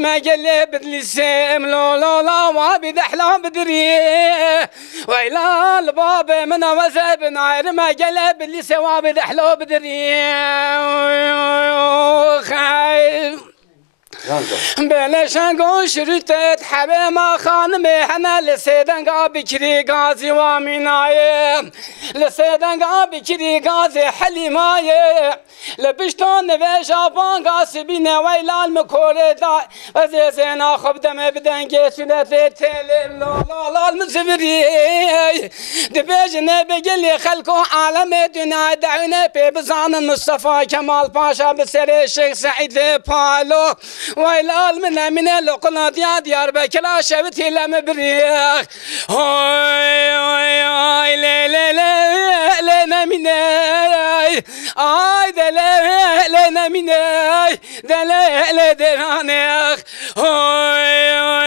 ما قال بدلسام لا لا لا ما بدحلا بدري ويلا الباب من وزاب ناير ما قال بدلسام ما بدحلا بدري خايف بلاش انقوش رتت حبيما خانمي انا لسيدن قابي كري غازي واميناي لسيدن قابي كري غازي حليماي لبشتون نوشابان قاسبين ويلا المكوري دا وزيزينا خبدم بدنجي سنتي تيلي لا لا لا المزبري دبيجنا بقلي خلقو عالم دنيا دعونا ببزان المصطفى كمال باشا بسري الشيخ سعيد بالو ويلا من القناة يا ديار بكلا شبتي لم بريخ هاي هاي هاي لا لا لا لا من اي ده لا من اي ده لا درانيخ هاي